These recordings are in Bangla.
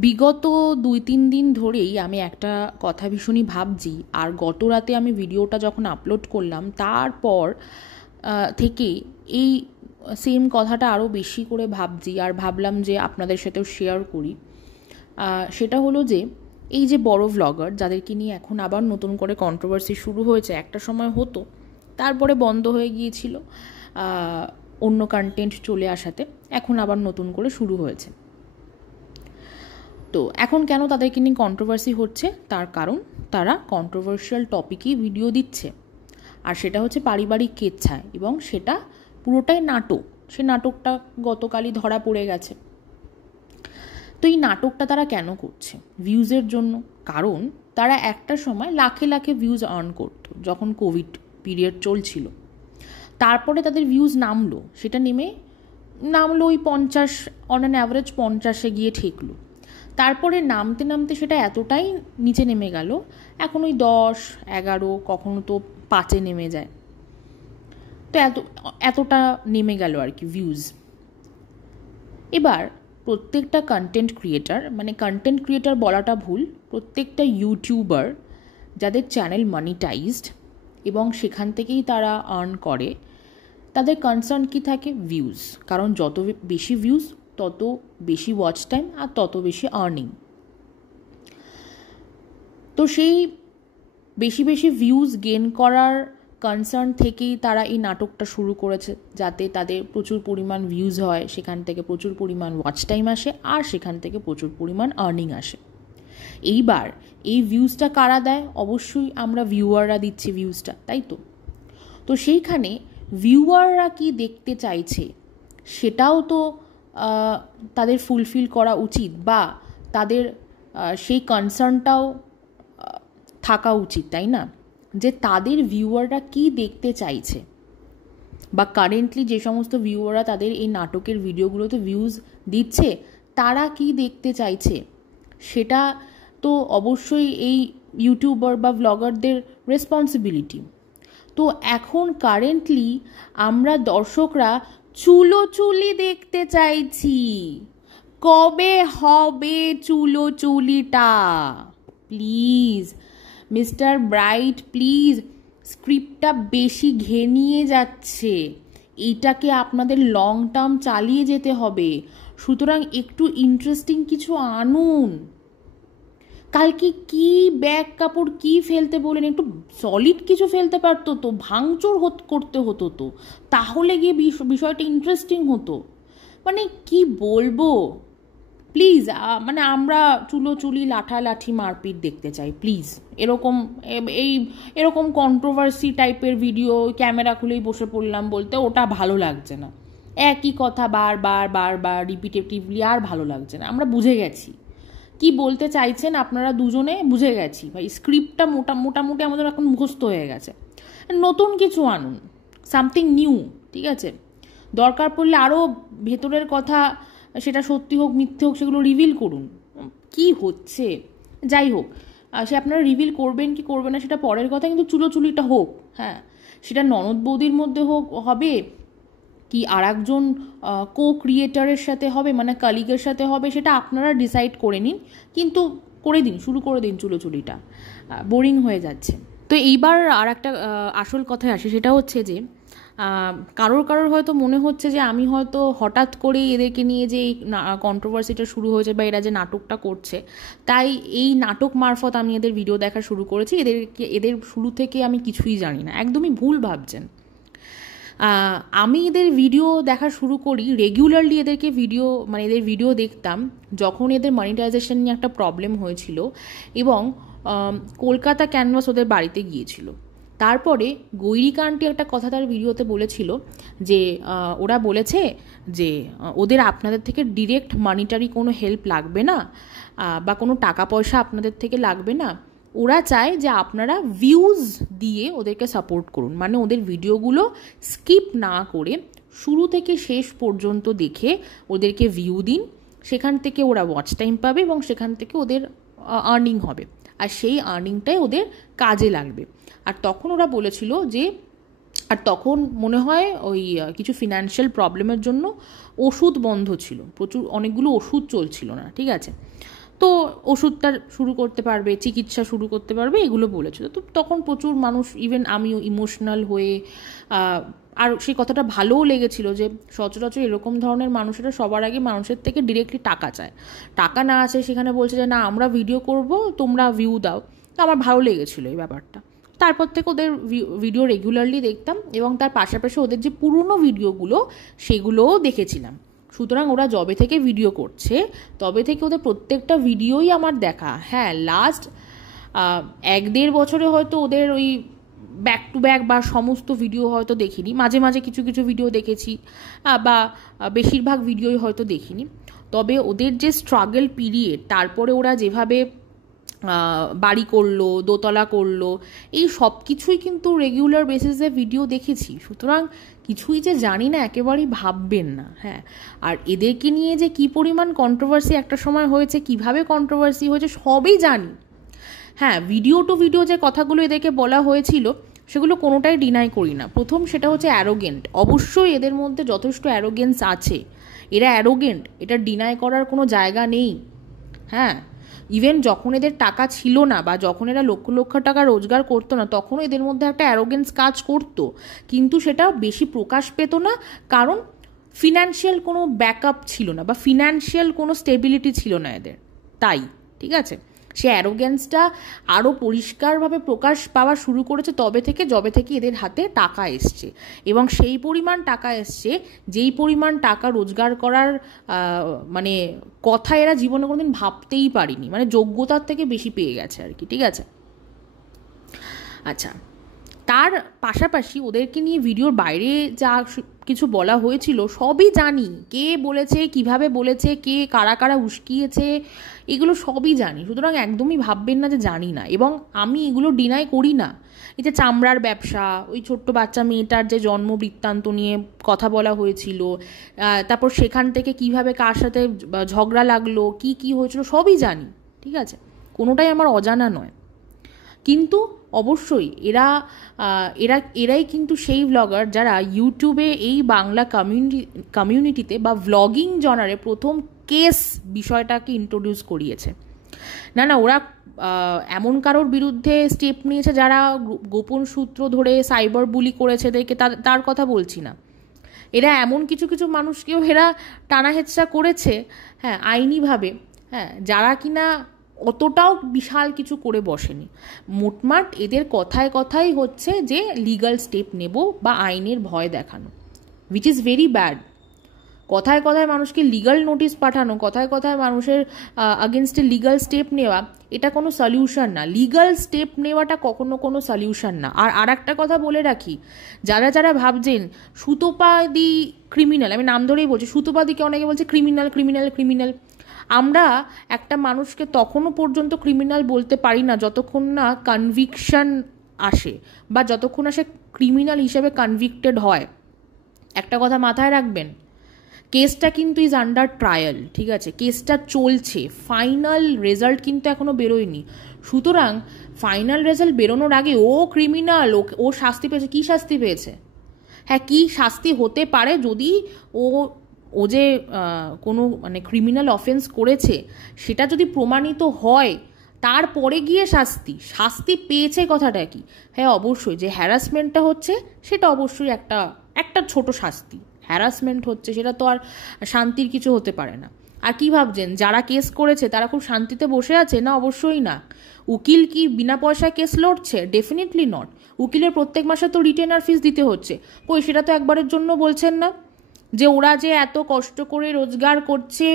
বিগত ২-৩ দিন ধরেই আমি একটা কথা ভীষণই ভাবছি, আর গত রাতে আমি ভিডিওটা যখন আপলোড করলাম তারপর থেকে এই সেম কথাটা আরও বেশি করে ভাবছি, আর ভাবলাম যে আপনাদের সাথেও শেয়ার করি। সেটা হলো যে এই যে বড় ভ্লগার যাদেরকে নিয়ে এখন আবার নতুন করে কন্ট্রোভার্সি শুরু হয়েছে, একটা সময় হতো তারপরে বন্ধ হয়ে গিয়েছিল অন্য কন্টেন্ট চলে আসাতে, এখন আবার নতুন করে শুরু হয়েছে। তো এখন কেন তাদেরকে নিয়ে কন্ট্রোভার্সি হচ্ছে, তার কারণ তারা কন্ট্রোভার্সিয়াল টপিকেই ভিডিও দিচ্ছে, আর সেটা হচ্ছে পারিবারিক কেচ্ছায়, এবং সেটা পুরোটাই নাটক। সে নাটকটা গতকালই ধরা পড়ে গেছে। তো এই নাটকটা তারা কেন করছে? ভিউজের জন্য। কারণ তারা একটা সময় লাখে লাখে ভিউজ আর্ন করতো যখন কোভিড পিরিয়ড চলছিল। তারপরে তাদের ভিউজ নামলো, সেটা নামলো ওই 50, অন অ্যান অ্যাভারেজ 50-এ গিয়ে ঠেকলো। তারপরে নামতে নামতে সেটা এতটাই নিচে নেমে গেল, এখন ওই 10, 11, কখনো তো 5-এ নেমে যায়। তো এতটা নেমে গেল আর কি ভিউজ। এবার প্রত্যেকটা কন্টেন্ট ক্রিয়েটার বলাটা ভুল, প্রত্যেকটা ইউটিউবার যাদের চ্যানেল মনিটাইজড এবং সেখান থেকেই তারা আর্ন করে, তাদের কনসার্ন কি থাকে? ভিউজ। কারণ যত বেশি ভিউজ তত বেশি ওয়াচ টাইম আর তত বেশি আর্নিং। তো সেই বেশি বেশি ভিউজ গেইন করার কনসার্ন থেকেই তারা এই নাটকটা শুরু করেছে, যাতে তাদের প্রচুর পরিমাণ ভিউজ হয়, সেখান থেকে প্রচুর পরিমাণ ওয়াচ টাইম আসে, আর সেখান থেকে প্রচুর পরিমাণ আর্নিং আসে। এইবার এই ভিউজটা কারা দেয়? অবশ্যই আমরা ভিউয়াররা দিচ্ছি ভিউজটা, তাই তো? তো সেইখানে ভিউয়াররা কি দেখতে চাইছে সেটাও তো তাদের ফুলফিল করা উচিত, বা তাদের সেই কনসার্নটাও থাকা উচিত, তাই না? যে তাদের ভিউয়াররা কি দেখতে চাইছে, বা কারেন্টলি যে সমস্ত ভিউয়াররা তাদের এই নাটকের ভিডিওগুলোতে ভিউজ দিচ্ছে তারা কি দেখতে চাইছে, সেটা তো অবশ্যই এই ইউটিউবার বা ভ্লগারদের রেসপন্সিবিলিটি। তো এখন কারেন্টলি আমরা দর্শকরা চুলোচুলি দেখতে চাইছি। কবে হবে চুলোচুলিটা? প্লিজ মিস্টার ব্রাইট, প্লিজ, স্ক্রিপ্টটা বেশি ঘেনিয়ে যাচ্ছে, এইটাকে আপনাদের লং টার্ম চালিয়ে যেতে হবে। সুতরাং একটু ইন্টারেস্টিং কিছু আনুন। কালকে কি ব্যাগ কাপড় কি ফেলতে বলেন, একটু সলিড কিছু ফেলতে পারতো তো, ভাঙচুর করতে হতো তো, তাহলে গিয়ে বিষয়টা ইন্টারেস্টিং হতো। মানে কি বলবো, প্লিজ, মানে আমরা চুলোচুলি লাঠালাঠি মারপিট দেখতে চাই, প্লিজ। এরকম কন্ট্রোভার্সি টাইপের ভিডিও ক্যামেরা খুলেই বসে পড়লাম বলতে, ওটা ভালো লাগছে না। একই কথা বারবার রিপিটেটিভলি আর ভালো লাগছে না। আমরা বুঝে গেছি কি বলতে চাইছেন আপনারা দুজনে, বুঝে গেছি ভাই। স্ক্রিপ্টটা মোটামুটি আমাদের এখন মুখস্থ হয়ে গেছে। নতুন কিছু আনুন, সামথিং নিউ, ঠিক আছে? দরকার পড়লে আরও ভেতরের কথা, সেটা সত্যি হোক মিথ্যে হোক, সেগুলো রিভিল করুন। কি হচ্ছে যাই হোক, সে আপনারা রিভিল করবেন কি করবেন না সেটা পরের কথা, কিন্তু চুলোচুলিটা হোক। হ্যাঁ, সেটা ননদ বৌদির মধ্যে হবে কি আর একজন কো ক্রিয়েটারের সাথে হবে, মানে কলিগের সাথে হবে, সেটা আপনারা ডিসাইড করে নিন, কিন্তু শুরু করে দিন চুলোচুলিটা। বোরিং হয়ে যাচ্ছে। তো এইবার আর একটা আসল কথায় আসে, সেটা হচ্ছে যে কারোর হয়তো মনে হচ্ছে যে আমি হয়তো হঠাৎ করেই এদেরকে নিয়ে যে এই কন্ট্রোভার্সিটা শুরু হয়েছে, বা এরা যে নাটকটা করছে, তাই এই নাটক মারফত আমি এদের ভিডিও দেখা শুরু করেছি, এদের শুরু থেকে আমি কিছুই জানি না। একদমই ভুল ভাবছেন। আমি এদের ভিডিও দেখা শুরু করি রেগুলারলি, এদের ভিডিও দেখতাম যখন এদের মনিটাইজেশন নিয়ে একটা প্রবলেম হয়েছিল, এবং কলকাতা ক্যানভাস ওদের বাড়িতে গিয়েছিল। তারপরে গৈরিকা আন্টি একটা কথা তার ভিডিওতে বলেছিল যে ওরা বলেছে যে ওদের আপনাদের থেকে ডিরেক্ট মানিটারি কোনো হেল্প লাগবে না, বা কোনো টাকা পয়সা আপনাদের থেকে লাগবে না। ওরা চায় যে আপনারা ভিউজ দিয়ে ওদেরকে সাপোর্ট করুন, মানে ওদের ভিডিওগুলো স্কিপ না করে শুরু থেকে শেষ পর্যন্ত দেখে ওদেরকে ভিউ দিন, সেখান থেকে ওরা ওয়াচ টাইম পাবে এবং সেখান থেকে ওদের আর্নিং হবে, আর সেই আর্নিংটাই ওদের কাজে লাগবে। আর তখন ওরা বলেছিল যে, আর তখন মনে হয় ওই কিছু ফিনান্সিয়াল প্রবলেমের জন্য ওষুধ বন্ধ ছিল, অনেকগুলো ওষুধ চলছিল না, ঠিক আছে? তো ওষুধটা শুরু করতে পারবে, চিকিৎসা শুরু করতে পারবে, এগুলো বলেছিল। তো তখন প্রচুর মানুষ, ইভেন আমিও ইমোশনাল হয়ে, আর সেই কথাটা ভালোও লেগেছিল যে সচরাচর এরকম ধরনের মানুষেরা সবার আগে মানুষের থেকে ডিরেক্টলি টাকা চায়, টাকা না আছে সেখানে বলছে যে না আমরা ভিডিও করব, তোমরা ভিউ দাও। তো আমার ভালো লেগেছিলো এই ব্যাপারটা। তারপর থেকে ওদের ভিডিও রেগুলারলি দেখতাম, এবং তার পাশাপাশি ওদের যে পুরনো ভিডিওগুলো সেগুলোও দেখেছিলাম। সুতরাং ওরা যবে থেকে ভিডিও করছে তবে থেকে ওদের প্রত্যেকটা ভিডিওই আমার দেখা। হ্যাঁ, লাস্ট 1-1.5 বছরে হয়তো ওদের ওই ব্যাক টু ব্যাক বা সমস্ত ভিডিও হয়তো দেখিনি, মাঝে মাঝে কিছু কিছু ভিডিও দেখেছি, বা বেশিরভাগ ভিডিওই হয়তো দেখিনি। তবে ওদের যে স্ট্রাগল পিরিয়ড, তারপরে ওরা যেভাবে বাড়ি করলো, দোতলা করলো, এই সব কিছুই কিন্তু রেগুলার বেসিসে ভিডিও দেখেছি। সুতরাং কিছুই যে জানি না একেবারেই ভাববেন না। হ্যাঁ, আর এদেরকে নিয়ে যে কি পরিমাণ কন্ট্রোভার্সি একটা সময় হয়েছে, কিভাবে কন্ট্রোভার্সি হয়েছে সবই জানি। হ্যাঁ, ভিডিও টু ভিডিও যে কথাগুলো এদেরকে বলা হয়েছিল সেগুলো কোনোটাই ডিনাই করি না। প্রথম সেটা হচ্ছে অ্যারোগেন্ট। অবশ্যই এদের মধ্যে যথেষ্ট অ্যারোগেন্স আছে, এরা অ্যারোগেন্ট, এটা ডিনাই করার কোনো জায়গা নেই। হ্যাঁ, ইভেন যখন এদের টাকা ছিল না বা যখন এরা লক্ষ লক্ষ টাকা রোজগার করতো না, তখনও এদের মধ্যে একটা অ্যারোগেন্স কাজ করতো, কিন্তু সেটা বেশি প্রকাশ পেত না, কারণ ফিনান্সিয়াল কোনো ব্যাকআপ ছিল না বা ফিনান্সিয়াল কোনো স্টেবিলিটি ছিল না এদের। তাই ঠিক আছে, সে অ্যারোগেন্সটা আরও পরিষ্কারভাবে প্রকাশ পাওয়া শুরু করেছে যবে থেকে এদের হাতে টাকা এসছে, এবং সেই পরিমাণ টাকা এসছে যেই পরিমাণ টাকা রোজগার করার মানে কথা এরা জীবনে কোনোদিন ভাবতেই পারিনি, মানে যোগ্যতার থেকে বেশি পেয়ে গেছে আর কি। ঠিক আছে, আচ্ছা, তার পাশাপাশি ওদেরকে নিয়ে ভিডিওর বাইরে যা কিছু বলা হয়েছিল সবই জানি, কে বলেছে, কিভাবে বলেছে, কে কারা কারা উস্কিয়েছে, এগুলো সবই জানি। সুতরাং একদমই ভাববেন না যে জানি না, এবং আমি এগুলো ডিনাই করি না। এই যে চামড়ার ব্যবসা, ওই ছোট্ট বাচ্চা মেয়েটার যে জন্ম বৃত্তান্ত নিয়ে কথা বলা হয়েছিল, তারপর সেখান থেকে কিভাবে কার সাথে ঝগড়া লাগলো, কি কি হয়েছিল সবই জানি। ঠিক আছে, কোনোটাই আমার অজানা নয়। কিন্তু অবশ্যই এরাই কিন্তু সেই ব্লগার যারা ইউটিউবে এই বাংলা কমিউনিটিতে বা ভ্লগিং জনারে প্রথম কেস বিষয়টাকে ইন্ট্রোডিউস করিয়েছে। না, ওরা এমন কারোর বিরুদ্ধে স্টেপ নিয়েছে যারা গোপন সূত্র ধরে সাইবার বুলি করেছে দেখে, তার কথা বলছি না। এরা এমন কিছু কিছু মানুষকেও এরা টানা হেঁচড়া করেছে, হ্যাঁ, আইনিভাবে, হ্যাঁ, যারা কিনা অতটাও বিশাল কিছু করে বসেনি। মোটমাট এদের কথায় কথাই হচ্ছে যে লিগাল স্টেপ নেব বা আইনের ভয় দেখানো, উইচ ইজ ভেরি ব্যাড। কথায় কথায় মানুষকে লিগাল নোটিশ পাঠানো, কথায় কথায় মানুষের আগেনস্টে লিগাল স্টেপ নেওয়া, এটা কোনো সলিউশন না। লিগাল স্টেপ নেওয়াটা কখনো কোনো সলিউশন না। আর একটা কথা বলে রাখি, যারা যারা ভাবছেন সুতোপাদি ক্রিমিনাল, আমি নাম ধরেই বলছি, সুতোপাদিকে অনেকে বলছে ক্রিমিনাল ক্রিমিনাল ক্রিমিনাল। আমরা একটা মানুষকে তখনও পর্যন্ত ক্রিমিনাল বলতে পারি না যতক্ষণ না কনভিকশন আসে বা যতক্ষণ না সে ক্রিমিনাল হিসেবে কনভিক্টেড হয়। একটা কথা মাথায় রাখবেন, কেসটা কিন্তু ইজ আন্ডার ট্রায়াল। ঠিক আছে, কেসটা চলছে, ফাইনাল রেজাল্ট কিন্তু এখনো বেরোয়নি। সুতরাং ফাইনাল রেজাল্ট বেরোনোর আগে ও ক্রিমিনাল, ও শাস্তি পেয়েছে, কি শাস্তি পেয়েছে, হ্যাঁ, কি শাস্তি হতে পারে যদি ও যে কোনো মানে ক্রিমিনাল অফেন্স করেছে সেটা যদি প্রমাণিত হয়, তারপরে গিয়ে শাস্তি পেয়েছে কথাটা কি। হ্যাঁ, অবশ্যই যে হ্যারাসমেন্টটা হচ্ছে সেটা অবশ্যই একটা ছোট শাস্তি। হ্যারাসমেন্ট হচ্ছে সেটা তো আর শান্তির কিছু হতে পারে না। আর কি ভাবছেন যারা কেস করেছে তারা খুব শান্তিতে বসে আছে? না, অবশ্যই না। উকিল কি বিনা পয়সায় কেস লড়ছে? Definitely not. উকিলের প্রত্যেক মাসে তো রিটেনার ফিস দিতে হচ্ছে। কই, সেটা তো একবারের জন্য বলছেন না যে ওরা যে এত কষ্ট করে রোজগার করছে,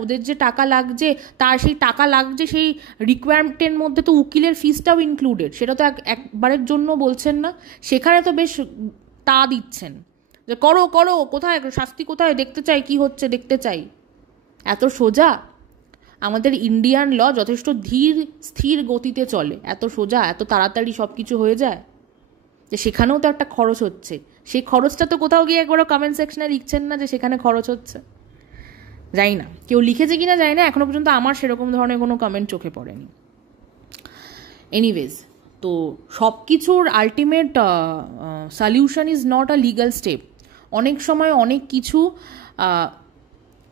ওদের যে টাকা লাগছে, তার সেই টাকা লাগছে সেই রিকোয়ারমেন্টের মধ্যে তো উকিলের ফিসটাও ইনক্লুডেড, সেটা তো একবারের জন্য বলছেন না। সেখানে তো বেশ তা দিচ্ছেন যে করো করো, কোথায় শাস্তি, কোথায় দেখতে চাই, কি হচ্ছে দেখতে চাই। এত সোজা? আমাদের ইন্ডিয়ান ল যথেষ্ট স্থির গতিতে চলে, এত সোজা, এত তাড়াতাড়ি সব কিছু হয়ে যায়? যে সেখানেও তো একটা খরচ হচ্ছে, সেই খরচটা তো কোথাও গিয়ে একবার কমেন্ট সেকশনে লিখছেন না যে সেখানে খরচ হচ্ছে। যাই না কেউ লিখেছে কিনা যাই না, এখনো পর্যন্ত আমার সেরকম ধরনের কোনো কমেন্ট চোখে পড়েনি। এনিওয়েজ, তো সব কিছুর ultimate solution is not a legal step. অনেক সময় অনেক কিছু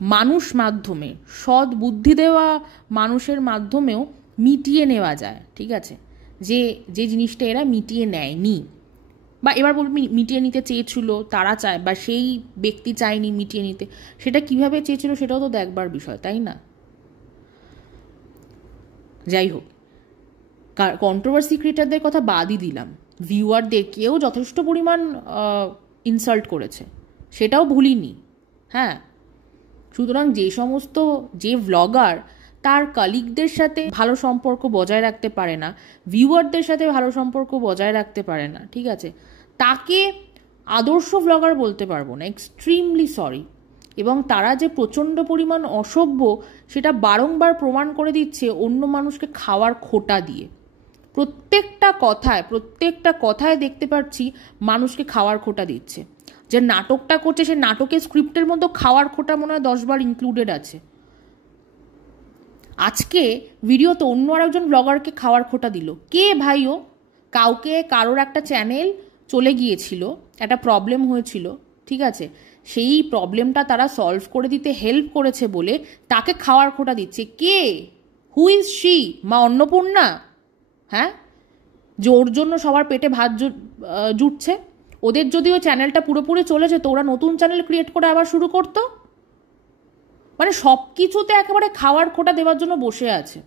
মানুষ মাধ্যমে, সৎ বুদ্ধি দেওয়া মানুষের মাধ্যমেও মিটিয়ে নেওয়া যায়, ঠিক আছে, যে যে জিনিসটা এরা মিটিয়ে নেয়নি, বা এবার বলবো মিটিয়ে নিতে চেয়েছিল তারা চায়, বা সেই ব্যক্তি চায়নি মিটিয়ে নিতে, সেটা কিভাবে চেয়েছিল সেটাও তো দেখবার বিষয়, তাই না? যাই হোক, কন্ট্রোভার্সি ক্রিয়েটারদের কথা বাদই দিলাম, ভিউয়ারদেরকেও যথেষ্ট পরিমাণ ইনসাল্ট করেছে, সেটাও ভুলিনি। হ্যাঁ, সুতরাং যে ভ্লগার তার কলিগদের সাথে ভালো সম্পর্ক বজায় রাখতে পারে না, ভিউয়ারদের সাথে ভালো সম্পর্ক বজায় রাখতে পারে না, ঠিক আছে, তাকে আদর্শ ভ্লগার বলতে পারবো না, এক্সট্রিমলি সরি। এবং তারা যে প্রচণ্ড পরিমাণ অসভ্য সেটা বারংবার প্রমাণ করে দিচ্ছে অন্য মানুষকে খাওয়ার খোটা দিয়ে। প্রত্যেকটা কথায় দেখতে পাচ্ছি মানুষকে খাওয়ার খোটা দিচ্ছে। যে নাটকটা করছে সে নাটকের স্ক্রিপ্টের মধ্যে খাওয়ার খোটা মনে হয় 10 বার ইনক্লুডেড আছে। আজকে ভিডিওতে অন্য আরেকজন ব্লগারকে খাওয়ার খোটা দিল। কে ভাইও? কারোর একটা চ্যানেল চলে গিয়েছিল, একটা প্রবলেম হয়েছিল, ঠিক আছে, সেই প্রবলেমটা তারা সলভ করে দিতে হেল্প করেছে বলে তাকে খাওয়ার খোটা দিচ্ছে। কে? Who is she? মা অন্নপূর্ণা? হ্যাঁ, যে ওর জন্য সবার পেটে ভাত জুটছে। ওদের যদি ওই চ্যানেলটা পুরোপুরি চলে যেত, ওরা নতুন চ্যানেল ক্রিয়েট করে আবার শুরু করতো। মানে সব কিছুতে একেবারে খাওয়ার খোটা দেওয়ার জন্য বসে আছে।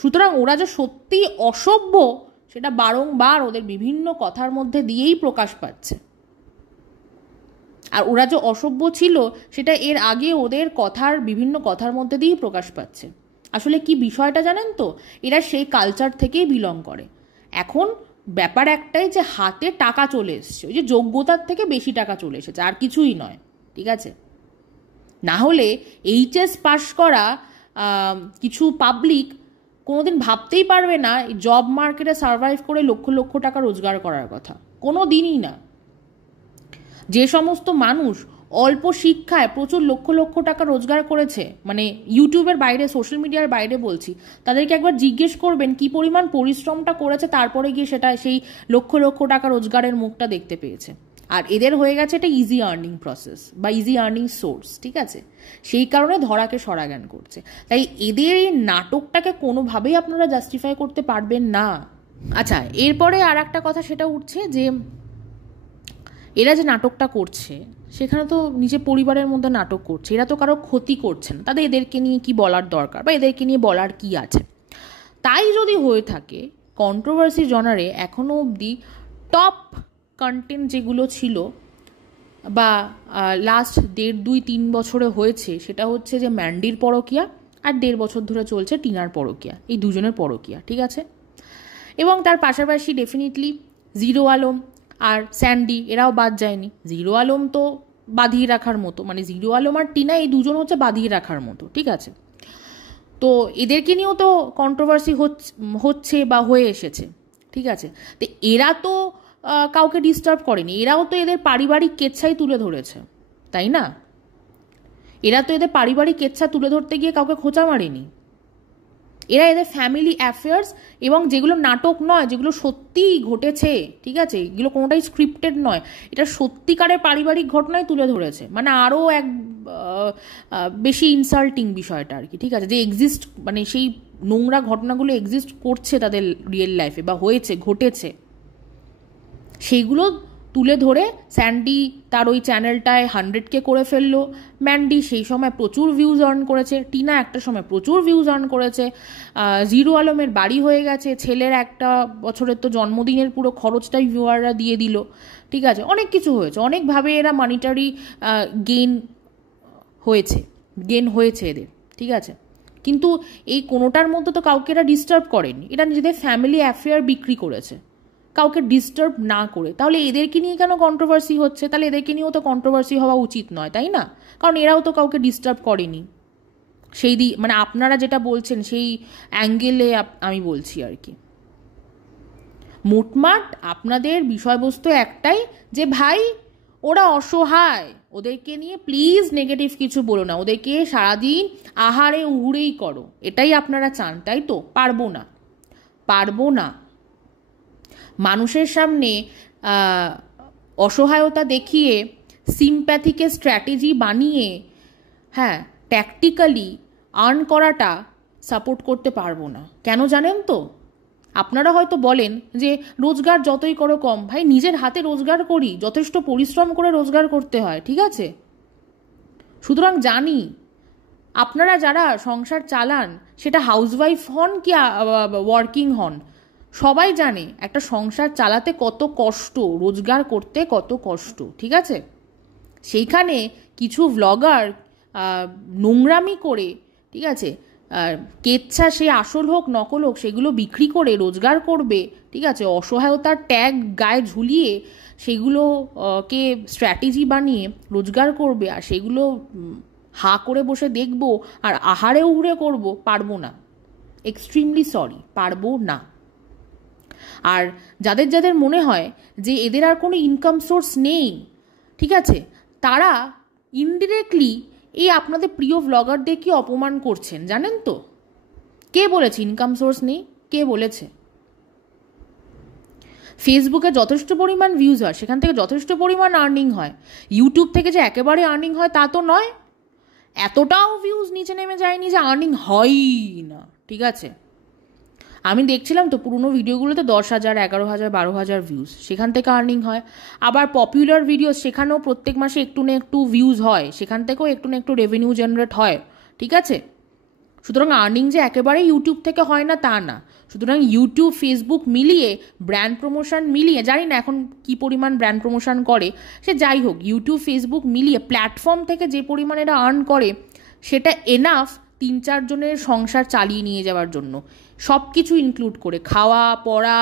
সুতরাং ওরা যে সত্যি অসভ্য সেটা বারংবার ওদের বিভিন্ন কথার মধ্যে দিয়েই প্রকাশ পাচ্ছে। আর ওরা যে অসভ্য ছিল সেটা এর আগে ওদের বিভিন্ন কথার মধ্যে দিয়েই প্রকাশ পাচ্ছে। আসলে কি বিষয়টা জানেন তো, এরা সেই কালচার থেকেই বিলং করে। এখন ব্যাপার একটাই যে হাতে টাকা চলে এসছে, ওই যে যোগ্যতার থেকে বেশি টাকা চলে এসেছে, আর কিছুই নয়, ঠিক আছে। না হলে এইচএস পাশ করা কিছু পাবলিক কোনোদিন ভাবতেই পারবে না জব মার্কেটে সার্ভাইভ করে লক্ষ লক্ষ টাকা রোজগার করার কথা, কোনো দিনই না। যে সমস্ত মানুষ অল্প শিক্ষায় প্রচুর লক্ষ লক্ষ টাকা রোজগার করেছে, মানে ইউটিউবের বাইরে, সোশ্যাল মিডিয়ার বাইরে বলছি, তাদেরকে একবার জিজ্ঞেস করবেন কি পরিমাণ পরিশ্রমটা করেছে, তারপরে গিয়ে সেটা সেই লক্ষ লক্ষ টাকা রোজগারের মুখটা দেখতে পেয়েছে। আর এদের হয়ে গেছে এটা ইজি আর্নিং প্রসেস বা ইজি আর্নিং সোর্স, ঠিক আছে, সেই কারণে ধরাকে সরা জ্ঞান করছে। তাই এদের এই নাটকটাকে কোনোভাবেই আপনারা জাস্টিফাই করতে পারবেন না। আচ্ছা, এরপরে আর একটা কথা সেটা উঠছে যে এরা যে নাটকটা করছে সেখানে তো নিজের পরিবারের মধ্যে নাটক করছে, এরা তো কারো ক্ষতি করছে না, তাদের এদেরকে নিয়ে কি বলার দরকার বা এদেরকে নিয়ে বলার কি আছে? তাই যদি হয়ে থাকে, কন্ট্রোভার্সি জনারে এখনও অবধি টপ কন্টেন্ট যেগুলো ছিল বা লাস্ট 1.5-2-3 বছরে হয়েছে, সেটা হচ্ছে যে ম্যান্ডির পরকিয়া, আর 1.5 বছর ধরে চলছে টিনার পরকিয়া, এই দুজনের পরকিয়া, ঠিক আছে। এবং তার পাশাপাশি ডেফিনেটলি জিরো আলম আর স্যান্ডি এরাও বাদ যায়নি। জিরো আলম তো বাঁধিয়ে রাখার মতো, মানে জিরো আলম আর টিনা এই দুজন হচ্ছে বাঁধিয়ে রাখার মতো, ঠিক আছে। তো এদেরকে নিয়েও তো কন্ট্রোভার্সি হচ্ছে বা হয়ে এসেছে, ঠিক আছে। তো এরা তো কাউকে ডিস্টার্ব করেনি, এরাও তো এদের পারিবারিক কেচ্ছাই তুলে ধরেছে, তাই না? এরা তো এদের পারিবারিক কেচ্ছা তুলে ধরতে গিয়ে কাউকে খোঁচা মারেনি। এরা এদের ফ্যামিলি অ্যাফেয়ার্স এবং যেগুলো নাটক নয়, যেগুলো সত্যিই ঘটেছে, ঠিক আছে, এগুলো কোনোটাই স্ক্রিপ্টেড নয়, এটা সত্যিকারের পারিবারিক ঘটনায় তুলে ধরেছে। মানে আরও এক বেশি ইনসাল্টিং বিষয়টা আর কি, ঠিক আছে, যে এক্সিস্ট, মানে সেই নোংরা ঘটনাগুলো এক্সিস্ট করছে তাদের রিয়েল লাইফে বা ঘটেছে, সেইগুলো তুলে ধরে স্যান্ডি তার ওই চ্যানেলটায় 100K করে ফেললো। ম্যান্ডি সেই সময় প্রচুর ভিউজ আর্ন করেছে, টিনা একটা সময় প্রচুর ভিউজ আর্ন করেছে, জিরো আলমের বাড়ি হয়ে গেছে, ছেলের একটা বছরের তো জন্মদিনের পুরো খরচটাই ভিউয়াররা দিয়ে দিল, ঠিক আছে, অনেক কিছু হয়েছে, অনেকভাবে এরা মনিটারি গেন হয়েছে এদের, ঠিক আছে। কিন্তু এই কোনোটার মধ্যে তো কাউকে এরা ডিস্টার্ব করেনি, এরা নিজেদের ফ্যামিলি অ্যাফেয়ার বিক্রি করেছে কাউকে ডিস্টার্ব না করে। তাহলে এদেরকে নিয়ে কেন কন্ট্রোভার্সি হচ্ছে? তাহলে এদেরকে নিয়েও তো কন্ট্রোভার্সি হওয়া উচিত নয়, তাই না? কারণ এরাও তো কাউকে ডিস্টার্ব করেনি। মানে আপনারা যেটা বলছেন সেই অ্যাঙ্গেলে আমি বলছি আর কি। মোটমাট আপনাদের বিষয়বস্তু একটাই যে ভাই ওরা অসহায়, ওদেরকে নিয়ে প্লিজ নেগেটিভ কিছু বলো না, ওদেরকে সারাদিন আহারে উহুড়েই করো, এটাই আপনারা চান, তাই তো? পারবো না। মানুষের সামনে অসহায়তা দেখিয়ে সিম্প্যাথিকে স্ট্র্যাটেজি বানিয়ে হ্যাঁ, ট্যাকটিক্যালি আর্ন করাটা সাপোর্ট করতে পারবো না। কেন জানেন তো? আপনারা হয়তো বলেন যে রোজগার যতই করো কম। ভাই, নিজের হাতে রোজগার করি, যথেষ্ট পরিশ্রম করে রোজগার করতে হয়, ঠিক আছে? সুতরাং জানি আপনারা যারা সংসার চালান, সেটা হাউসওয়াইফ হন কি ওয়ার্কিং হন, সবাই জানে একটা সংসার চালাতে কত কষ্ট, রোজগার করতে কত কষ্ট, ঠিক আছে? সেইখানে কিছু ভ্লগার নোংরামি করে, ঠিক আছে, কেচ্ছা সে আসল হোক নকল হোক সেগুলো বিক্রি করে রোজগার করবে, ঠিক আছে, অসহায়তার ট্যাগ গায়ে ঝুলিয়ে সেগুলোকে স্ট্র্যাটেজি বানিয়ে রোজগার করবে, আর সেগুলো হা করে বসে দেখবো আর আহারে উহরে করবো, পারবো না। এক্সট্রিমলি সরি, পারবো না। আর যাদের যাদের মনে হয় যে এদের আর কোনো ইনকাম সোর্স নেই, ঠিক আছে, তারা ইনডিরেক্টলি এই আপনাদের প্রিয় ভ্লগারদেরকে অপমান করছেন, জানেন তো? কে বলেছে ইনকাম সোর্স নেই? কে বলেছে? ফেসবুকে যথেষ্ট পরিমাণ ভিউজ হয়, সেখান থেকে যথেষ্ট পরিমাণ আর্নিং হয়। ইউটিউব থেকে যে একেবারে আর্নিং হয় তা তো নয়, এতটাও ভিউজ নিচে নেমে যায়নি যে আর্নিং হয়ই না, ঠিক আছে? আমি দেখছিলাম তো পুরনো ভিডিওগুলোতে 10,000, 11,000, 12,000 ভিউজ, সেখান থেকে আর্নিং হয়। আবার পপুলার ভিডিও, সেখানেও প্রত্যেক মাসে একটু না একটু ভিউজ হয়, সেখান থেকেও একটু না একটু রেভিনিউ জেনারেট হয়, ঠিক আছে? সুতরাং আর্নিং যে একেবারে ইউটিউব থেকে হয় না তা না। সুতরাং ইউটিউব, ফেসবুক মিলিয়ে, ব্র্যান্ড প্রমোশন মিলিয়ে, জানি না এখন কি পরিমাণ ব্র্যান্ড প্রমোশন করে, সে যাই হোক, ইউটিউব ফেসবুক মিলিয়ে প্ল্যাটফর্ম থেকে যে পরিমাণ এরা আর্ন করে, সেটা এনাফ 3-4 জনের সংসার চালিয়ে নিয়ে যাওয়ার জন্য, সব কিছু ইনক্লুড করে, খাওয়া পড়া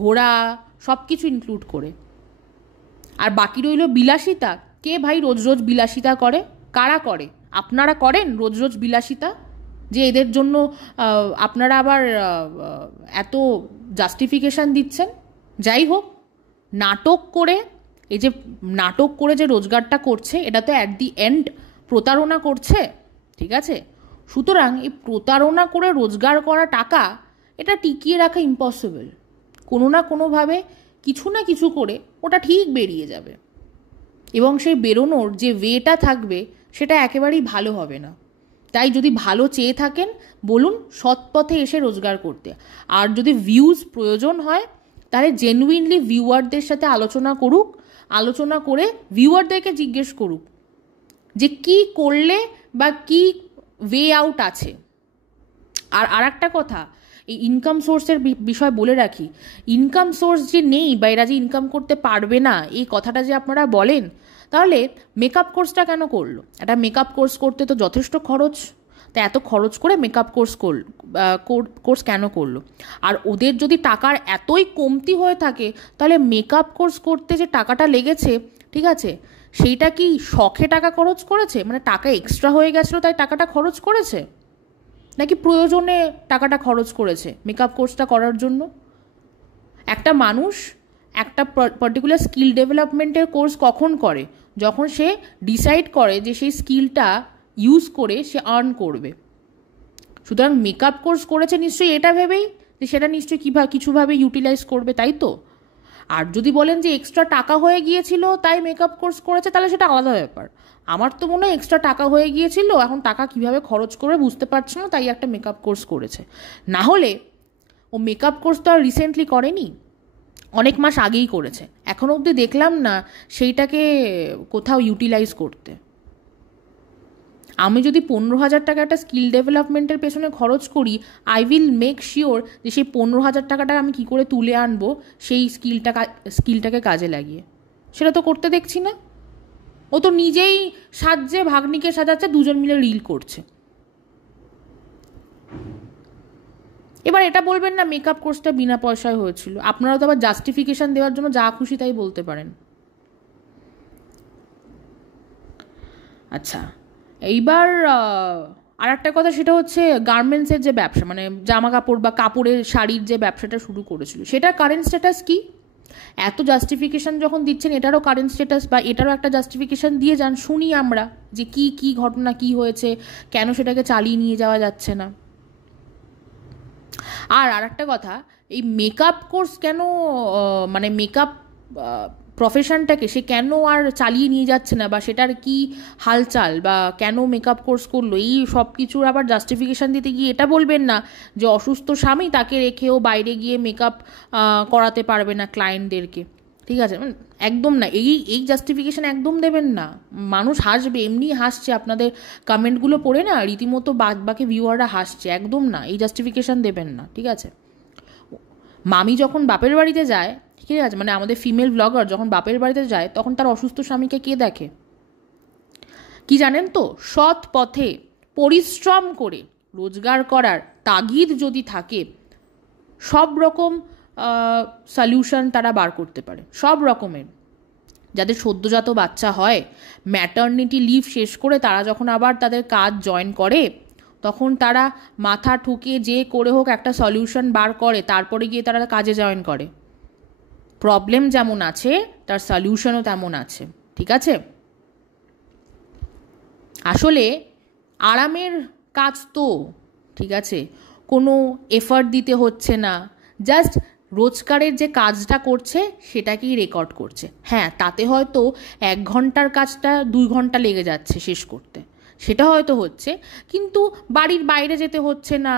ঘোরা সব কিছু ইনক্লুড করে। আর বাকি রইল বিলাসিতা। কে ভাই রোজ রোজ বিলাসিতা করে? কারা করে? আপনারা করেন রোজ রোজ বিলাসিতা? যে এদের জন্য আপনারা আবার এত জাস্টিফিকেশান দিচ্ছেন। যাই হোক, নাটক করে, এই যে নাটক করে যে রোজগারটা করছে, এটা তো অ্যাট দি এন্ড প্রতারণা করছে, ঠিক আছে? সুতরাং এই প্রতারণা করে রোজগার করা টাকা, এটা টিকিয়ে রাখা ইম্পসিবল। কোনো না কোনোভাবে কিছু না কিছু করে ওটা ঠিক বেরিয়ে যাবে, এবং সেই বেরোনোর যে ওয়েটা থাকবে সেটা একেবারেই ভালো হবে না। তাই যদি ভালো চেয়ে থাকেন, বলুন সৎ পথে এসে রোজগার করতে। আর যদি ভিউজ প্রয়োজন হয়, তাহলে জেনুইনলি ভিউয়ারদের সাথে আলোচনা করুক, আলোচনা করে ভিউয়ারদেরকে জিজ্ঞেস করুক যে কি করলে বা কি ওয়ে আউট আছে। আর একটা কথা, এই ইনকাম সোর্সের বিষয় বলে রাখি, ইনকাম সোর্স যে নেই বা এরা যে ইনকাম করতে পারবে না, এই কথাটা যে আপনারা বলেন, তাহলে মেকআপ কোর্সটা কেন করলো? একটা মেকআপ কোর্স করতে তো যথেষ্ট খরচ, তা এত খরচ করে মেকআপ কোর্স কেন করলো? আর ওদের যদি টাকার এতই কমতি হয়ে থাকে, তাহলে মেকআপ কোর্স করতে যে টাকাটা লেগেছে, ঠিক আছে, সেইটা কি শখে টাকা খরচ করেছে, মানে টাকা এক্সট্রা হয়ে গেছিলো তাই টাকাটা খরচ করেছে, নাকি প্রয়োজনে টাকাটা খরচ করেছে মেকআপ কোর্সটা করার জন্য? একটা মানুষ একটা পার্টিকুলার স্কিল ডেভেলপমেন্টের কোর্স কখন করে? যখন সে ডিসাইড করে যে সেই স্কিলটা ইউজ করে সে আর্ন করবে। সুতরাং মেকআপ কোর্স করেছে নিশ্চয়ই এটা ভেবেই যে সেটা নিশ্চয়ই কিছুভাবে ইউটিলাইজ করবে, তাই তো? আর যদি বলেন যে এক্সট্রা টাকা হয়ে গিয়েছিল তাই মেকআপ কোর্স করেছে, তাহলে সেটা আলাদা ব্যাপার। আমার তো মনে হয় এক্সট্রা টাকা হয়ে গিয়েছিল, এখন টাকা কিভাবে খরচ করবে বুঝতে পারছে না, তাই একটা মেকআপ কোর্স করেছে। না হলে ও মেকআপ কোর্স তো আর রিসেন্টলি করেনি, অনেক মাস আগেই করেছে। এখনও অবধি দেখলাম না সেইটাকে কোথাও ইউটিলাইজ করতে। আমি যদি 15,000 টাকা একটা স্কিল ডেভেলপমেন্টের পেছনে খরচ করি, আই উইল মেক শিওর যে সেই 15,000 টাকাটা আমি কী করে তুলে আনবো সেই স্কিলটাকে কাজে লাগিয়ে। সেটা তো করতে দেখছি না। ও তো নিজেই সাজছে, ভাগ্নিকে সাজাচ্ছে, দুজন মিলে রিল করছে। এবার এটা বলবেন না মেকআপ কোর্সটা বিনা পয়সায় হয়েছিল। আপনারা তো আবার জাস্টিফিকেশান দেওয়ার জন্য যা খুশি তাই বলতে পারেন। আচ্ছা, এইবার আর একটা কথা, সেটা হচ্ছে গার্মেন্টসের যে ব্যবসা, মানে জামা কাপড় বা কাপড়ের শাড়ির যে ব্যবসাটা শুরু করেছিল, সেটা কারেন্ট স্ট্যাটাস কি? এত জাস্টিফিকেশান যখন দিচ্ছেন, এটারও কারেন্ট স্ট্যাটাস বা এটারও একটা জাস্টিফিকেশান দিয়ে যান, শুনি আমরা যে কি ঘটনা, কি হয়েছে, কেন সেটাকে চালিয়ে নিয়ে যাওয়া যাচ্ছে না। আর একটা কথা, এই মেকআপ কোর্স কেন, মানে মেকআপ প্রফেশনটাকে সে কেন আর চালিয়ে নিয়ে যাচ্ছে না, বা সেটার কি হালচাল, বা কেন মেকআপ কোর্স করলো, এই সব কিছুর আবার জাস্টিফিকেশান দিতে গিয়ে এটা বলবেন না যে অসুস্থ স্বামী তাকে রেখেও বাইরে গিয়ে মেকআপ করাতে পারবে না ক্লায়েন্টদেরকে, ঠিক আছে? একদম না, এই জাস্টিফিকেশান একদম দেবেন না। মানুষ হাসবে, এমনি হাসছে, আপনাদের কমেন্টগুলো পড়ে না রীতিমতো বাকি ভিউয়াররা হাসছে, একদম না, এই জাস্টিফিকেশান দেবেন না, ঠিক আছে? মামি যখন বাপের বাড়িতে যায়, ঠিক আছে, মানে আমাদের ফিমেল ব্লগার যখন বাপের বাড়িতে যায়, তখন তার অসুস্থ স্বামীকে কে দেখে? কি জানেন তো, সৎ পথে পরিশ্রম করে রোজগার করার তাগিদ যদি থাকে, সব রকম সলিউশন তারা বার করতে পারে, সব রকমের। যাদের সদ্যজাত বাচ্চা হয়, ম্যাটারনিটি লিভ শেষ করে তারা যখন আবার তাদের কাজ জয়েন করে, তখন তারা মাথা ঠুকে যে করে হোক একটা সলিউশন বার করে, তারপরে গিয়ে তারা কাজে জয়েন করে। প্রবলেম যেমন আছে তার সলিউশনও তেমন আছে, ঠিক আছে? আসলে আরামের কাজ তো, ঠিক আছে, কোনো এফার্ট দিতে হচ্ছে না, জাস্ট রোজগারের যে কাজটা করছে সেটাকেই রেকর্ড করছে। হ্যাঁ, তাতে হয়তো 1 ঘন্টার কাজটা 2 ঘন্টা লেগে যাচ্ছে শেষ করতে, সেটা হয়তো হচ্ছে, কিন্তু বাড়ির বাইরে যেতে হচ্ছে না,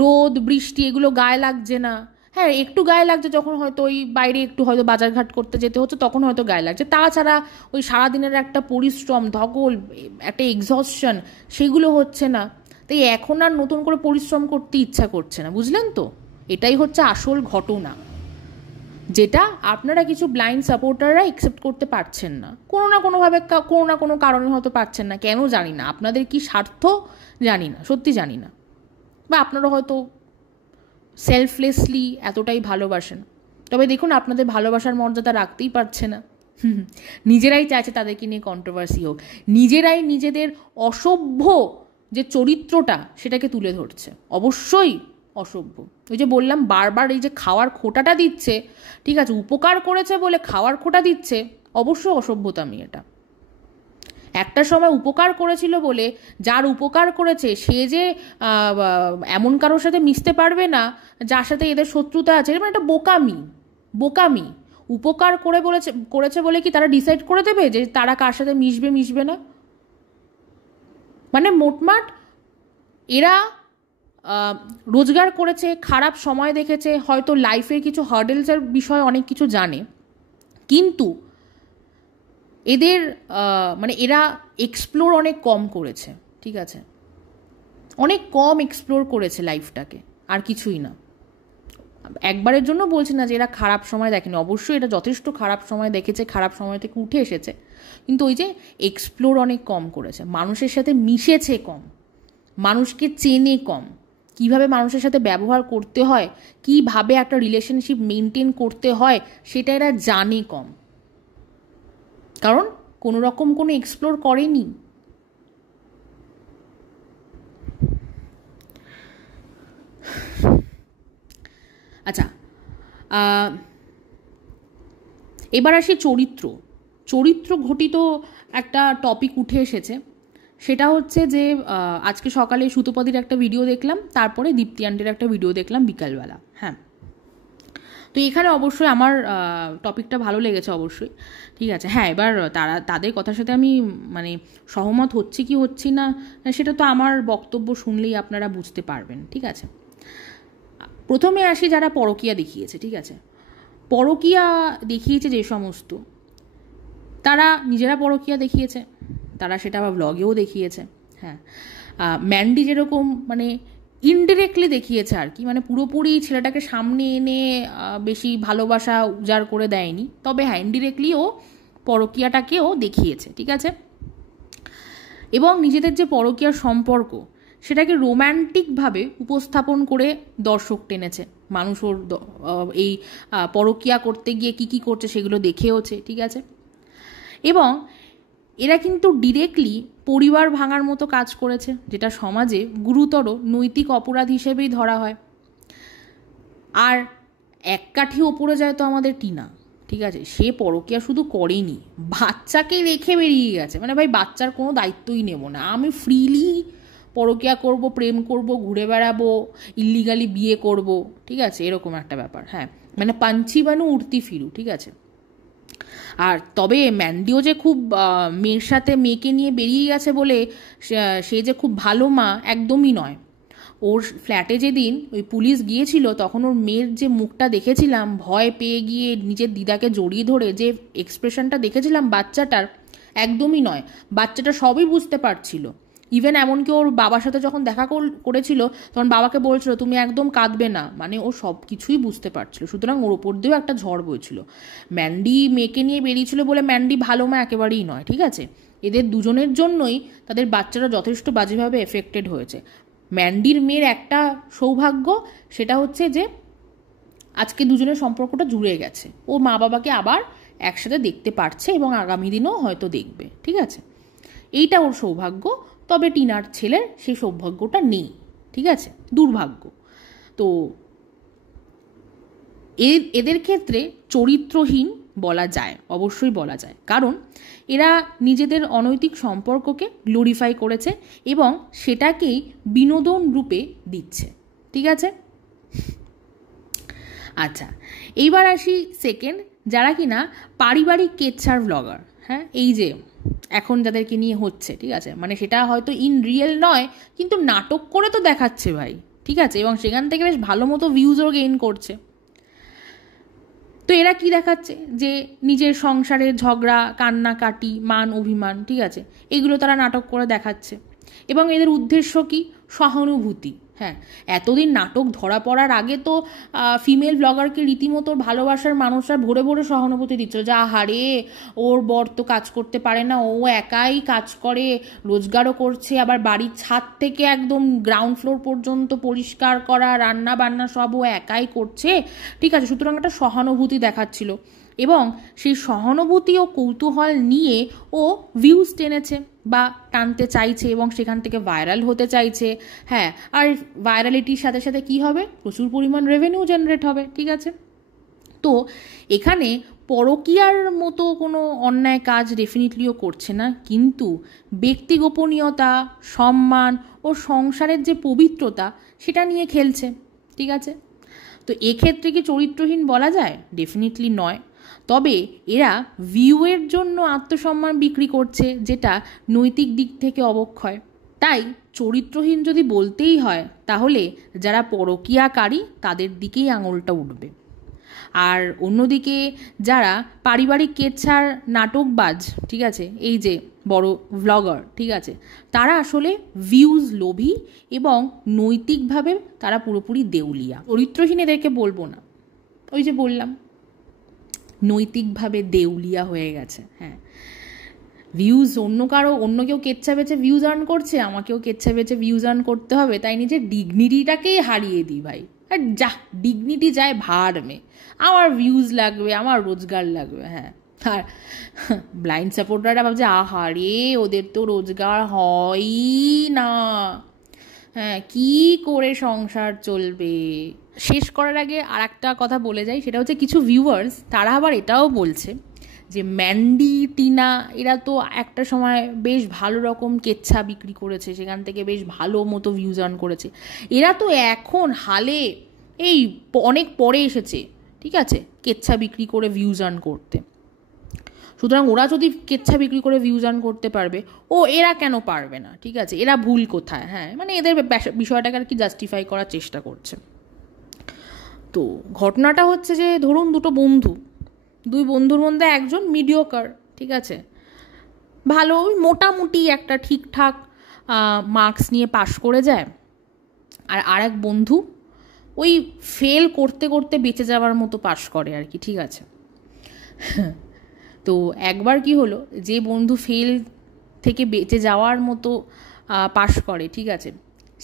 রোদ বৃষ্টি এগুলো গায়ে লাগছে না। হ্যাঁ, একটু গায়ে লাগছে যখন হয়তো ওই বাইরে একটু হয়তো বাজারঘাট করতে যেতে হচ্ছে, তখন হয়তো গায়ে লাগছে। তাছাড়া ওই সারাদিনের একটা পরিশ্রম, ধকল, একটা এক্সস্টশন, সেগুলো হচ্ছে না। তাই এখন আর নতুন করে পরিশ্রম করতে ইচ্ছা করছে না, বুঝলেন তো? এটাই হচ্ছে আসল ঘটনা, যেটা আপনারা কিছু ব্লাইন্ড সাপোর্টাররা অ্যাকসেপ্ট করতে পারছেন না, কোনো না কোনোভাবে, কোনো না কোনো কারণে হয়তো পারছেন না। কেন জানি না, আপনাদের কি স্বার্থ জানি না, সত্যি জানি না, বা আপনারা হয়তো সেলফলেসলি এতটাই ভালোবাসেন। তবে দেখুন, আপনাদের ভালোবাসার মর্যাদা রাখতেই পারছে না, নিজেরাই চাইছে তাদেরকে নিয়ে কন্ট্রোভার্সি হোক, নিজেরাই নিজেদের অসভ্য যে চরিত্রটা সেটাকে তুলে ধরছে, অবশ্যই অসভ্য। ওই যে বললাম বারবার, এই যে খাওয়ার খোটাটা দিচ্ছে, ঠিক আছে, উপকার করেছে বলে খাওয়ার খোটা দিচ্ছে, অবশ্যই অসভ্যতামি এটা। একটা সময় উপকার করেছিল বলে, যার উপকার করেছে সে যে এমন কারোর সাথে মিশতে পারবে না যার সাথে এদের শত্রুতা আছে, মানে এটা বোকামি। উপকার করেছে বলে কি তারা ডিসাইড করে দেবে যে তারা কার সাথে মিশবে না? মানে মোটমাট এরা রোজগার করেছে, খারাপ সময় দেখেছে, হয়তো লাইফের কিছু হার্ডেলসের বিষয়ে অনেক কিছু জানে, কিন্তু এদের মানে এরা এক্সপ্লোর অনেক কম করেছে, ঠিক আছে, অনেক কম এক্সপ্লোর করেছে লাইফটাকে, আর কিছুই না। একবারের জন্য বলছি না যে এরা খারাপ সময় দেখেনি, অবশ্যই এটা যথেষ্ট খারাপ সময় দেখেছে, খারাপ সময় থেকে উঠে এসেছে, কিন্তু ওই যে এক্সপ্লোর অনেক কম করেছে, মানুষের সাথে মিশেছে কম, মানুষকে চেনে কম, কিভাবে মানুষের সাথে ব্যবহার করতে হয়, কিভাবে একটা রিলেশনশিপ মেনটেন করতে হয় সেটা এরা জানে কম, কারণ কোনো রকম কোনো এক্সপ্লোর করেনি। আচ্ছা, এবার আসি চরিত্র ঘটিত একটা টপিক উঠে এসেছে, সেটা হচ্ছে যে আজকে সকালে সুতোপদির একটা ভিডিও দেখলাম, তারপরে দীপ্তি আন্টির একটা ভিডিও দেখলাম বিকালবেলা। হ্যাঁ, তো এখানে অবশ্যই আমার টপিকটা ভালো লেগেছে অবশ্যই, ঠিক আছে। হ্যাঁ, এবার তাদের কথার সাথে আমি মানে সহমত হচ্ছি কি হচ্ছি না সেটা তো আমার বক্তব্য শুনলেই আপনারা বুঝতে পারবেন, ঠিক আছে। প্রথমে আসি যারা পরকীয়া দেখিয়েছে, ঠিক আছে, পরকীয়া দেখিয়েছে যে সমস্ত, তারা নিজেরা পরকীয়া দেখিয়েছে, তারা সেটা আবার ব্লগেও দেখিয়েছে। হ্যাঁ, ম্যান্ডি যেরকম মানে ইনডিরেক্টলি দেখিয়েছে আর কি, মানে পুরোপুরি ছেলেটাকে সামনে এনে বেশি ভালোবাসা উজাড় করে দেয়নি, তবে হ্যাঁ ইনডিরেক্টলি ও পরকীয়াটাকেও দেখিয়েছে, ঠিক আছে। এবং নিজেদের যে পরকীয়ার সম্পর্ক সেটাকে রোম্যান্টিকভাবে উপস্থাপন করে দর্শক টেনেছে, মানুষ ওর এই পরকীয়া করতে গিয়ে কী করছে সেগুলো দেখেওছে, ঠিক আছে। এবং এরা কিন্তু ডিরেক্টলি পরিবার ভাঙার মতো কাজ করেছে, যেটা সমাজে গুরুতর নৈতিক অপরাধ হিসেবেই ধরা হয়। আর এক কাঠি ওপরে যায় তো আমাদের টিনা, ঠিক আছে, সে পরকীয়া শুধু করেনি, বাচ্চাকে রেখে বেরিয়ে গেছে, মানে ভাই বাচ্চার কোনো দায়িত্বই নেব না, আমি ফ্রিলি পরকীয়া করব, প্রেম করব, ঘুরে বেড়াবো, ইল্লিগালি বিয়ে করব, ঠিক আছে, এরকম একটা ব্যাপার। হ্যাঁ, মানে পাঞ্চি বানু উড়তি ফিরু, ঠিক আছে। আর তবে ম্যান্ডিও যে খুব মেয়ের সাথে মেয়েকে নিয়ে বেরিয়ে গেছে বলে সে যে খুব ভালো মা, একদমই নয়। ওর ফ্ল্যাটে যেদিন ওই পুলিশ গিয়েছিল তখন ওর মেয়ের যে মুখটা দেখেছিলাম, ভয় পেয়ে গিয়ে নিজের দিদাকে জড়িয়ে ধরে যে এক্সপ্রেশনটা দেখেছিলাম বাচ্চাটার, একদমই নয়। বাচ্চাটা সবই বুঝতে পারছিল। ইভেন এমনকি ওর বাবার সাথে যখন দেখা করেছিল তখন বাবাকে বলছিল তুমি একদম কাঁদবে না, মানে ও সব কিছুই বুঝতে পারছিল। সুতরাং ওর ওপর দিয়েও একটা ঝড় বইছিল। ম্যান্ডি মেয়েকে নিয়ে বেরিয়েছিল বলে ম্যান্ডি ভালো মা একেবারেই নয়, ঠিক আছে? এদের দুজনের জন্যই তাদের বাচ্চারা যথেষ্ট বাজেভাবে এফেক্টেড হয়েছে। ম্যান্ডির মেয়ের একটা সৌভাগ্য, সেটা হচ্ছে যে আজকে দুজনের সম্পর্কটা জুড়ে গেছে, ও মা বাবাকে আবার একসাথে দেখতে পারছে এবং আগামী দিনেও হয়তো দেখবে, ঠিক আছে? এইটা ওর সৌভাগ্য। তবে টিনার ছেলের সেই সৌভাগ্যটা নেই, ঠিক আছে? দুর্ভাগ্য। তো এদের ক্ষেত্রে চরিত্রহীন বলা যায়, অবশ্যই বলা যায়, কারণ এরা নিজেদের অনৈতিক সম্পর্ককে গ্লোরিফাই করেছে এবং সেটাকেই বিনোদন রূপে দিচ্ছে, ঠিক আছে? আচ্ছা, এইবার আসি সেকেন্ড, যারা কিনা পারিবারিক কেচ্ছার ব্লগার। হ্যাঁ, এই যে এখন যাদেরকে নিয়ে হচ্ছে, ঠিক আছে, মানে সেটা হয়তো ইন রিয়েল নয়, কিন্তু নাটক করে তো দেখাচ্ছে ভাই, ঠিক আছে, এবং সেখান থেকে বেশ ভালো মতো ভিউজও গেইন করছে। তো এরা কি দেখাচ্ছে, যে নিজের সংসারের ঝগড়া, কান্নাকাটি, মান অভিমান, ঠিক আছে, এগুলো তারা নাটক করে দেখাচ্ছে। এবং এদের উদ্দেশ্য কি? সহানুভূতি। হ্যাঁ, এতদিন নাটক ধরা পড়ার আগে তো ফিমেল ব্লগারকে রীতিমতো ভালোবাসার মানুষরা ভরে ভরে সহানুভূতি দিচ্ছিল, যে আহারে ওর বর তো কাজ করতে পারে না, ও একাই কাজ করে, রোজগারও করছে, আবার বাড়ির ছাদ থেকে একদম গ্রাউন্ড ফ্লোর পর্যন্ত পরিষ্কার করা, রান্না বান্না সব ও একাই করছে, ঠিক আছে? সুতরাং একটা সহানুভূতি দেখাচ্ছিল এবং সেই সহানুভূতি ও কৌতূহল নিয়ে ও ভিউজ টেনেছে বা টানতে চাইছে এবং সেখান থেকে ভাইরাল হতে চাইছে। হ্যাঁ, আর ভাইরালিটির সাথে সাথে কি হবে? প্রচুর পরিমাণ রেভিনিউ জেনারেট হবে, ঠিক আছে? তো এখানে পরকীয়ার মতো কোনো অন্যায় কাজ ডেফিনেটলিও করছে না, কিন্তু ব্যক্তি গোপনীয়তা, সম্মান ও সংসারের যে পবিত্রতা সেটা নিয়ে খেলছে, ঠিক আছে? তো এক্ষেত্রে কি চরিত্রহীন বলা যায়? ডেফিনেটলি নয়। তবে এরা ভিউয়ের জন্য আত্মসম্মান বিক্রি করছে, যেটা নৈতিক দিক থেকে অবক্ষয়। তাই চরিত্রহীন যদি বলতেই হয় তাহলে যারা পরকীয়াকারী তাদের দিকেই আঙুলটা উঠবে। আর অন্যদিকে যারা পারিবারিক কেচ্ছার নাটকবাজ, ঠিক আছে, এই যে বড় ভ্লগার, ঠিক আছে, তারা আসলে ভিউজ লোভী এবং নৈতিকভাবে তারা পুরোপুরি দেউলিয়া। চরিত্রহীন এদেরকে বলবো না, ওই যে বললাম নৈতিকভাবে দেউলিয়া হয়ে গেছে। হ্যাঁ, ভিউজ অন্য কেউ কেচ্ছা বেচে ভিউজ আর্ন করছে, আমাকেও কেচ্ছা বেচে ভিউজ আর্ন করতে হবে, তাই নিজের ডিগনিটিটাকেই হারিয়ে দিই ভাই। আর যা ডিগনিটি যায় ভাড় মে, আমার ভিউজ লাগবে, আমার রোজগার লাগবে। হ্যাঁ, আর ব্লাইন্ড সাপোর্টাররা ভাবছে আহারে ওদের তো রোজগার হয়ই না, হ্যাঁ, কি করে সংসার চলবে। শেষ করার আগে আর একটা কথা বলে যাই, সেটা হচ্ছে কিছু ভিউয়ার্স তারা আবার এটাও বলছে যে ম্যান্ডি, টিনা এরা তো একটা সময় বেশ ভালো রকম কেচ্ছা বিক্রি করেছে, সেখান থেকে বেশ ভালো মতো ভিউজ আর্ন করেছে, এরা তো এখন হালে এই অনেক পরে এসেছে, ঠিক আছে, কেচ্ছা বিক্রি করে ভিউজ আর্ন করতে। সুতরাং ওরা যদি কেচ্ছা বিক্রি করে ভিউজ আর্ন করতে পারবে, ও এরা কেন পারবে না? ঠিক আছে, এরা ভুল কোথায়? হ্যাঁ, মানে এদের বিষয়টাকে আর কি জাস্টিফাই করার চেষ্টা করছে। তো ঘটনাটা হচ্ছে যে ধরুন দুই বন্ধুর মধ্যে একজন মিডিওকার, ঠিক আছে, ভালো মোটামুটি একটা ঠিকঠাক মার্কস নিয়ে পাশ করে যায়, আর আরেক বন্ধু ওই ফেল করতে করতে বেঁচে যাওয়ার মতো পাশ করে আর কি, ঠিক আছে। তো একবার কি হলো, যে বন্ধু ফেল থেকে বেঁচে যাওয়ার মতো পাশ করে, ঠিক আছে,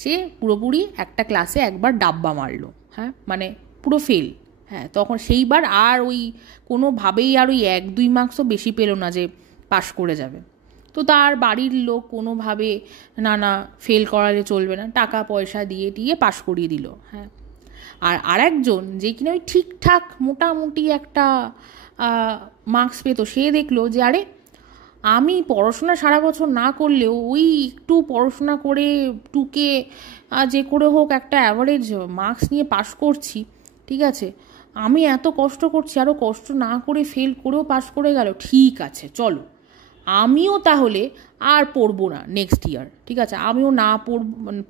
সে পুরোপুরি একটা ক্লাসে একবার ডাব্বা মারলো। হ্যাঁ, মানে পুরো ফেল। হ্যাঁ, তখন সেইবার আর ওই কোনোভাবেই আর ওই 1-2 মার্কসও বেশি পেল না যে পাশ করে যাবে। তো তার বাড়ির লোক কোনোভাবে না ফেল করালে চলবে না, টাকা পয়সা দিয়ে পাশ করিয়ে দিল। হ্যাঁ, আর আরেকজন যে কিনা ওই ঠিকঠাক মোটামুটি একটা মার্কস পেত, সে দেখলো যে আরে আমি পড়াশোনা সারা বছর না করলেও ওই একটু পড়াশোনা করে টুকে যে করে হোক একটা অ্যাভারেজ মার্কস নিয়ে পাশ করছি, ঠিক আছে, আমি এত কষ্ট করছি, আরও কষ্ট না করে ফেল করেও পাস করে গেল, ঠিক আছে চলো আমিও তাহলে আর পড়বো না নেক্সট ইয়ার, ঠিক আছে, আমিও না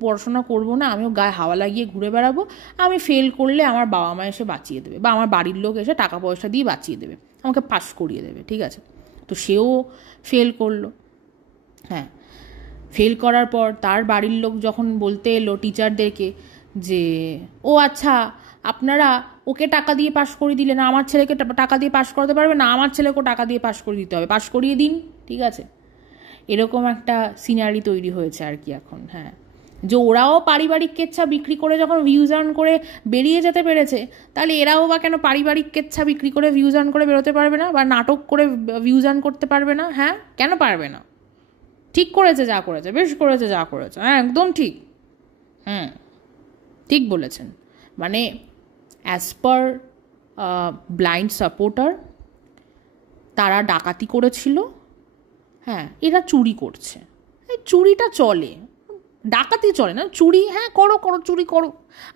পড়াশোনা করবো না, আমিও গায়ে হাওয়া লাগিয়ে ঘুরে বেড়াবো, আমি ফেল করলে আমার বাবা মা এসে বাঁচিয়ে দেবে বা আমার বাড়ির লোক এসে টাকা পয়সা দিয়ে বাঁচিয়ে দেবে, আমাকে পাস করিয়ে দেবে, ঠিক আছে। তো সেও ফেল করলো। হ্যাঁ, ফেল করার পর তার বাড়ির লোক যখন বলতে এলো টিচারদেরকে যে ও আচ্ছা আপনারা ওকে টাকা দিয়ে পাশ করিয়ে দিলেন, আমার ছেলেকে টাকা দিয়ে পাশ করাতে পারবে না, আমার ছেলেকেও টাকা দিয়ে পাশ করে দিতে হবে, পাশ করিয়ে দিন, ঠিক আছে। এরকম একটা সিনারি তৈরি হয়েছে আর কি এখন। হ্যাঁ, যে ওরাও পারিবারিক কেচ্ছা বিক্রি করে যখন ভিউজ আর্ন করে বেরিয়ে যেতে পেরেছে, তাহলে এরাও বা কেন পারিবারিক কেচ্ছা বিক্রি করে ভিউজ আর্ন করে বেরোতে পারবে না, বা নাটক করে ভিউজ আর্ন করতে পারবে না? হ্যাঁ, কেন পারবে না? ঠিক করেছে যা করেছে, বেশ করেছে যা করেছে, হ্যাঁ একদম ঠিক। ঠিক বলেছেন। মানে অ্যাজ পার ব্লাইন্ড সাপোর্টার তারা ডাকাতি করেছিল, হ্যাঁ এরা চুরি করছে, এই চুরিটা চলে, ডাকাতি চলে না, চুরি হ্যাঁ করো করো, চুরি করো,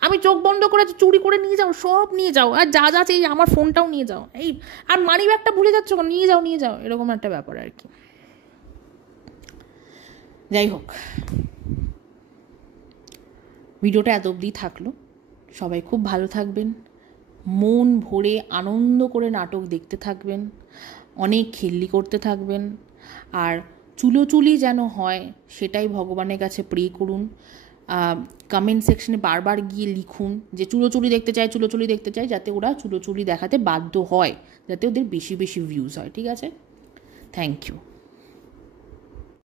আমি চোখ বন্ধ করে চুরি করে নিয়ে যাও, সব নিয়ে যাও, আর যা যা চাই আমার ফোনটাও নিয়ে যাও, এই আর মানি ব্যাগটা ভুলে যাচ্ছ, নিয়ে যাও নিয়ে যাও, এরকম একটা ব্যাপার আর কি। যাই হোক, ভিডিওটা এত অবধি থাকলো, সবাই খুব ভালো থাকবেন, মন ভরে আনন্দ করে নাটক দেখতে থাকবেন, অনেক খেললি করতে থাকবেন, আর চুলোচুলি যেন হয় সেটাই ভগবানের কাছে প্রে করুন। কমেন্ট সেকশনে বারবার গিয়ে লিখুন যে চুলোচুলি দেখতে চাই, চুলোচুলি দেখতে চাই, যাতে ওরা চুলোচুলি দেখাতে বাধ্য হয়, যাতে ওদের বেশি বেশি ভিউজ হয়, ঠিক আছে। Thank you.